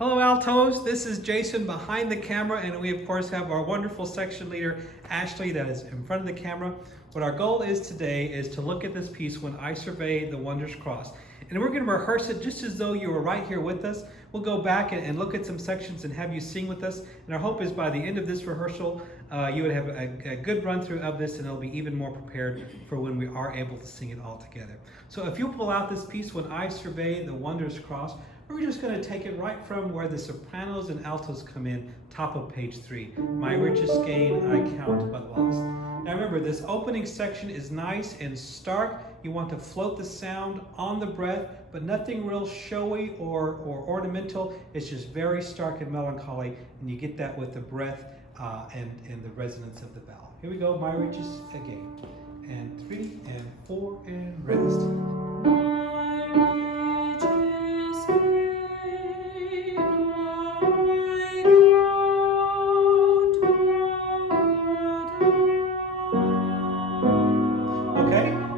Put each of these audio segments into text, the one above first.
Hello Altos, this is Jason behind the camera, and we of course have our wonderful section leader Ashley that is in front of the camera. What our goal is today is to look at this piece, When I Survey the Wondrous Cross. And we're going to rehearse it just as though you were right here with us. We'll go back and look at some sections and have you sing with us. And our hope is by the end of this rehearsal, you would have a good run through of this, and it'll be even more prepared for when we are able to sing it all together. So if you'll pull out this piece, When I Survey the Wondrous Cross, we're just going to take it right from where the sopranos and altos come in, top of page 3. My richest gain I count but lost. Now remember, this opening section is nice and stark. You want to float the sound on the breath, but nothing real showy or ornamental. It's just very stark and melancholy, and you get that with the breath and the resonance of the vowel. Here we go, my richest gain. And 3 and 4 and rest.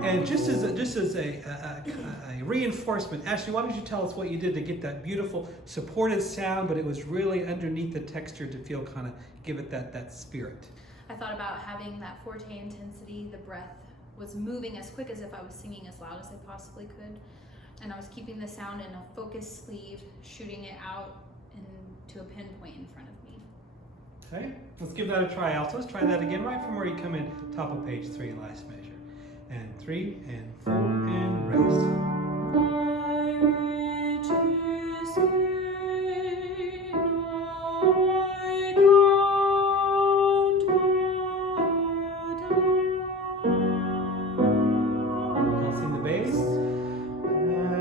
And just as a reinforcement, Ashley, why don't you tell us what you did to get that beautiful supported sound, but it was really underneath the texture to feel kind of give it that spirit. I thought about having that forte intensity. The breath was moving as quick as if I was singing as loud as I possibly could. And I was keeping the sound in a focused sleeve, shooting it out to a pinpoint in front of me. Okay, let's give that a try, Altos. Try that again right from where you come in, top of page 3, last measure. And 3 and 4 and rest. I'll sing the bass.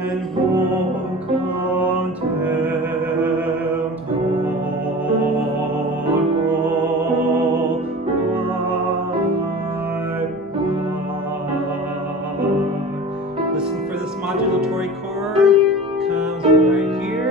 And more contempt on all Listen for this modulatory chord, comes right here.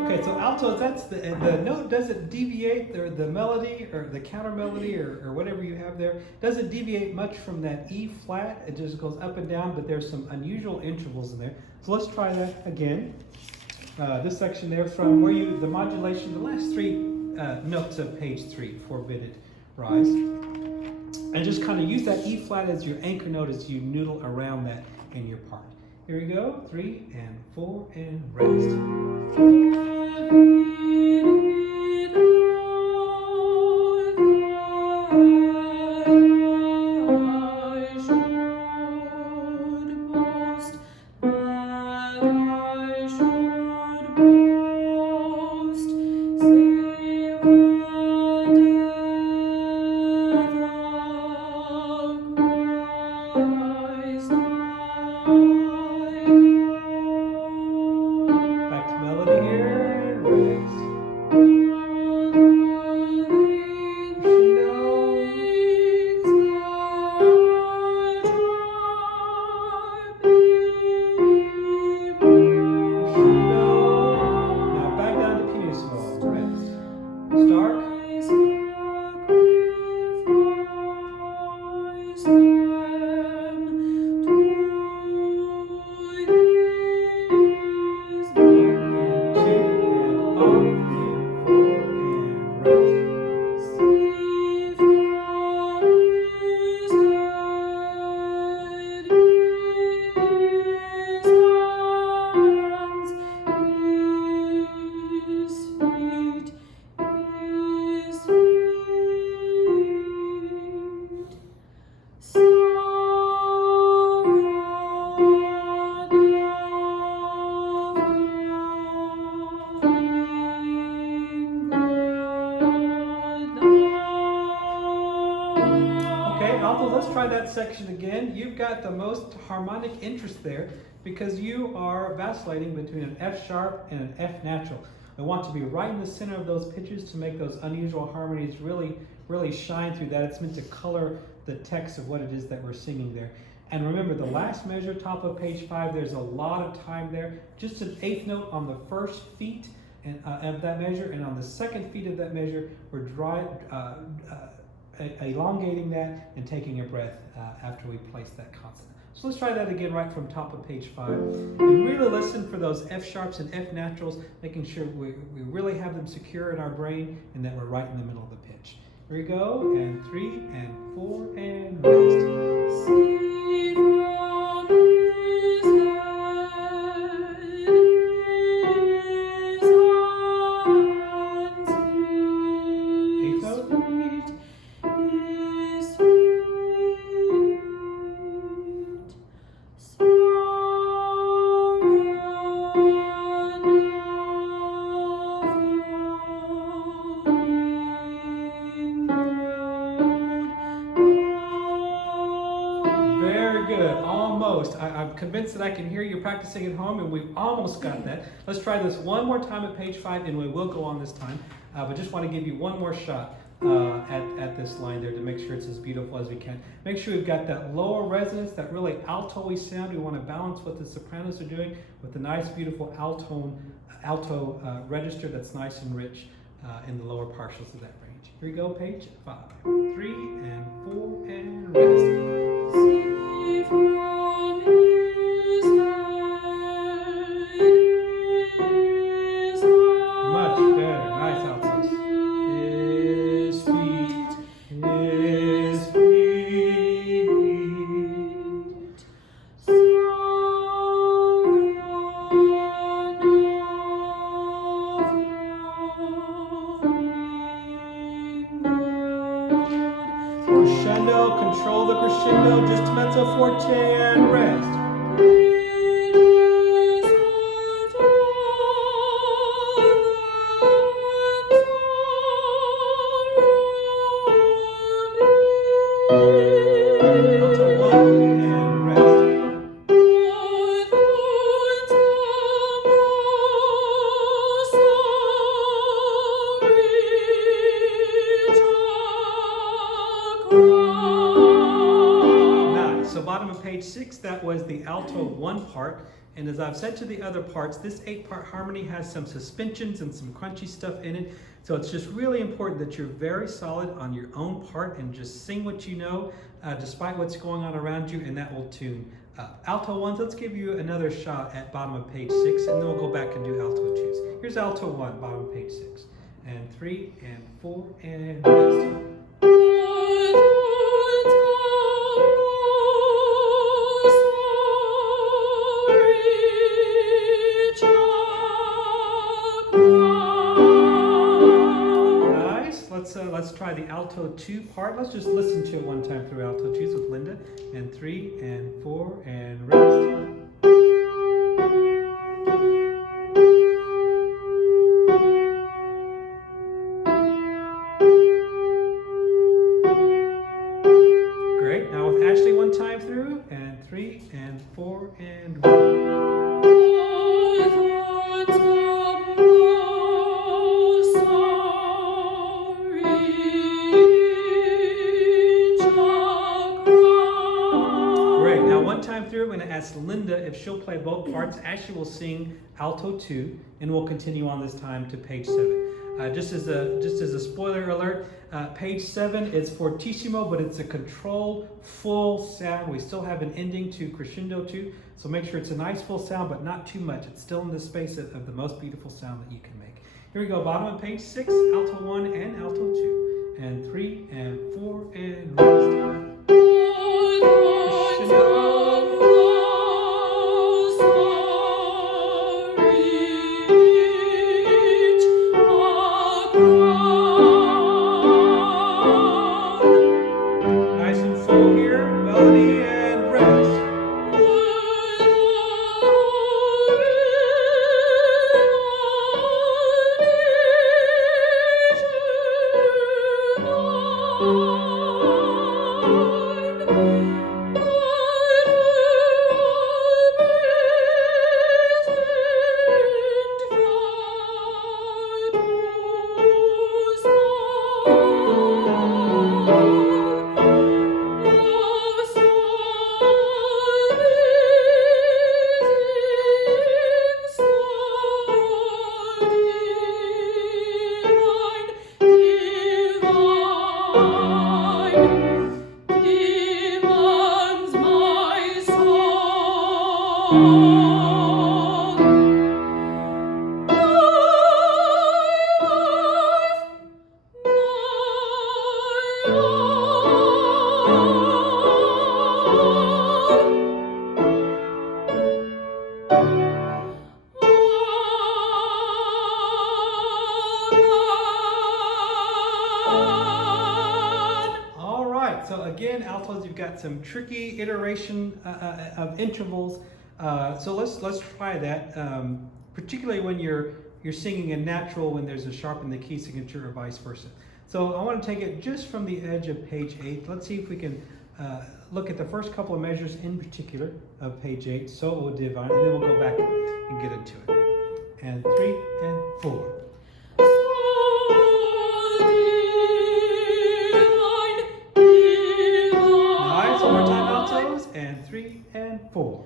Okay, so alto, that's the note doesn't deviate, or the melody or the counter melody or whatever you have there doesn't deviate much from that E flat. It just goes up and down, but there's some unusual intervals in there. So let's try that again. This section there from where the modulation, the last 3 notes of page 3, 4-bitted rise. And just kind of use that E flat as your anchor note as you noodle around that in your part. Here we go, 3 and 4 and rest. Alto, let's try that section again. You've got the most harmonic interest there because you are vacillating between an F sharp and an F natural. We want to be right in the center of those pitches to make those unusual harmonies really shine through that. It's meant to color the text of what it is that we're singing there. And remember, the last measure, top of page 5, there's a lot of time there. Just an eighth note on the first feet of that measure, and on the second feet of that measure, we're elongating that and taking a breath after we place that consonant. So let's try that again right from top of page 5. And really listen for those F sharps and F naturals, making sure we really have them secure in our brain and that we're right in the middle of the pitch. Here we go, and 3 and 4 and rest. See from his head, his arms, eighth note. His feet, Very good, almost. I'm convinced that I can hear you practicing at home, and we've almost got that. Let's try this one more time at page 5, and we will go on this time. But just want to give you one more shot at this line there to make sure it's as beautiful as we can. Make sure we've got that lower resonance, that really alto-y sound. We want to balance what the sopranos are doing with the nice, beautiful alto register that's nice and rich in the lower partials of that range. Here we go, page 5. 3 and 4 and rest. See from his head, his much better, nice altos. His feet, his feet, crescendo, control the crescendo, just mezzo forte and rest. Bottom of page 6, that was the alto 1 part, and as I've said to the other parts, this 8-part harmony has some suspensions and some crunchy stuff in it, so it's just really important that you're very solid on your own part and just sing what you know despite what's going on around you, and that will tune up. Alto 1s, let's give you another shot at bottom of page 6, and then we'll go back and do alto 2s. Here's alto 1, bottom of page 6, and 3 and 4 and rest. Let's try the alto 2 part. Let's just listen to it one time through alto 2s with Linda. And 3 and 4 and rest. Great. Now with Ashley one time through. And 3 and 4 and 1. Through, I'm going to ask Linda if she'll play both parts. Ashley will sing alto 2, and we'll continue on this time to page 7. Just as a spoiler alert, page 7 is fortissimo, but it's a controlled full sound. We still have an ending to crescendo 2, so make sure it's a nice full sound, but not too much. It's still in the space of the most beautiful sound that you can make. Here we go, bottom of page 6, alto 1 and alto 2, and 3 and 4 and rest. Crescendo. altos, you've got some tricky iteration of intervals. So let's try that, particularly when you're singing in natural when there's a sharp in the key signature or vice versa. So I want to take it just from the edge of page 8. Let's see if we can look at the first couple of measures in particular of page 8, so divine, and then we'll go back and get into it. And 3 and 4. Nice, one more time, altos, and 3 and 4.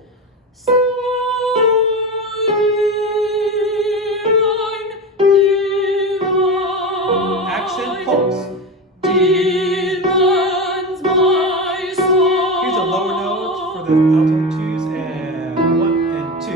Accent pulse. Here's a lower note for the alto 2s and 1 and 2.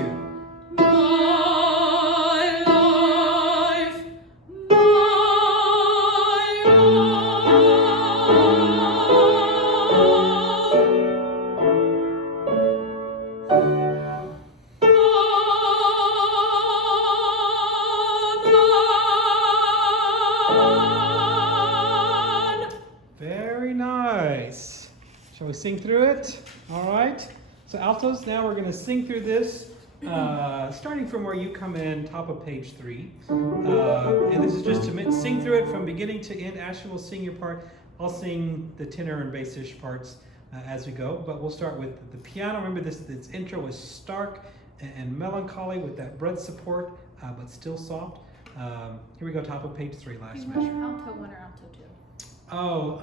Very nice. Shall we sing through it? All right. So altos, now we're going to sing through this, starting from where you come in, top of page 3. And this is just to sing through it from beginning to end. Ashley will sing your part. I'll sing the tenor and bassish parts as we go. But we'll start with the piano. Remember this intro was stark and melancholy with that breath support, but still soft. Here we go, top of page 3, last measure. Alto 1 or alto 2? Oh,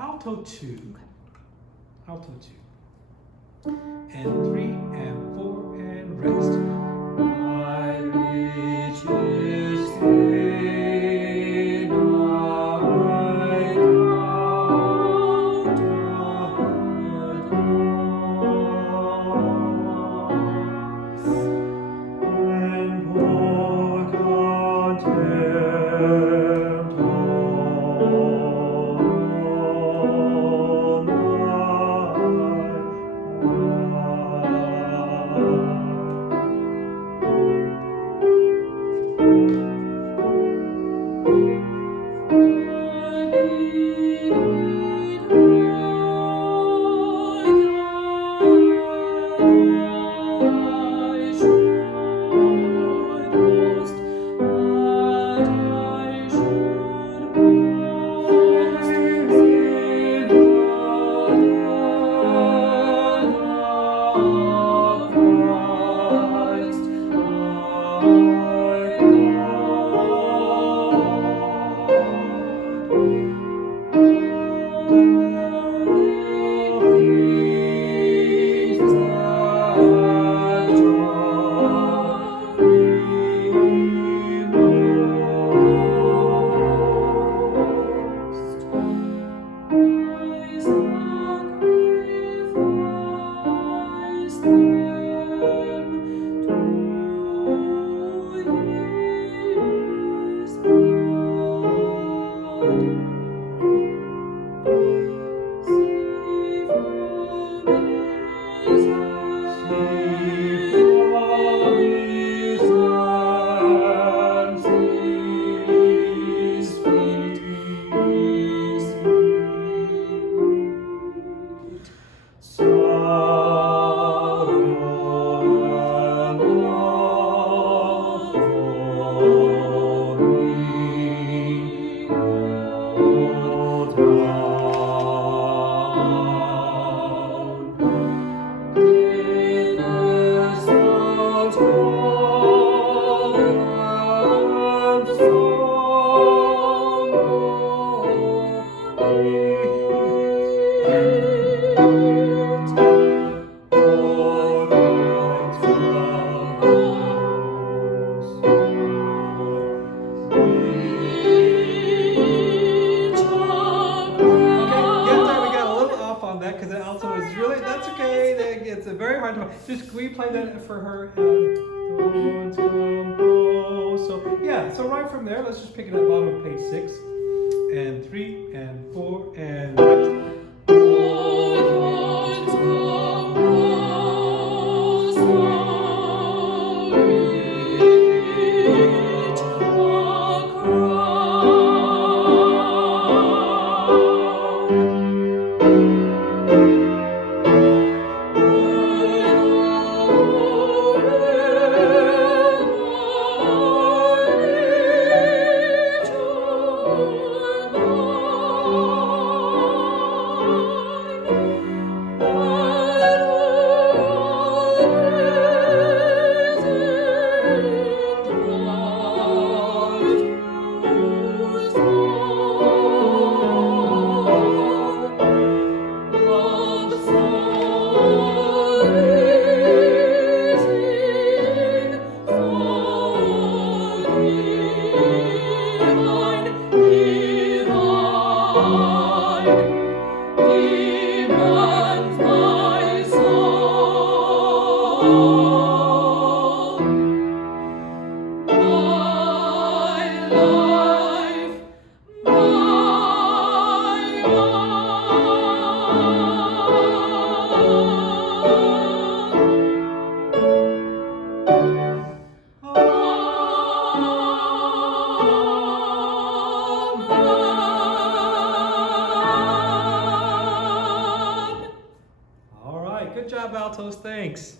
alto 2. Okay. Alto 2. And 3 and 4 and rest. My riches gain I and poor content. It's a very hard to. Just can we play that for her? So yeah, so right from there, let's just pick it up bottom of page 6, and 3 and 4 and rest. Good job, Altos. Thanks.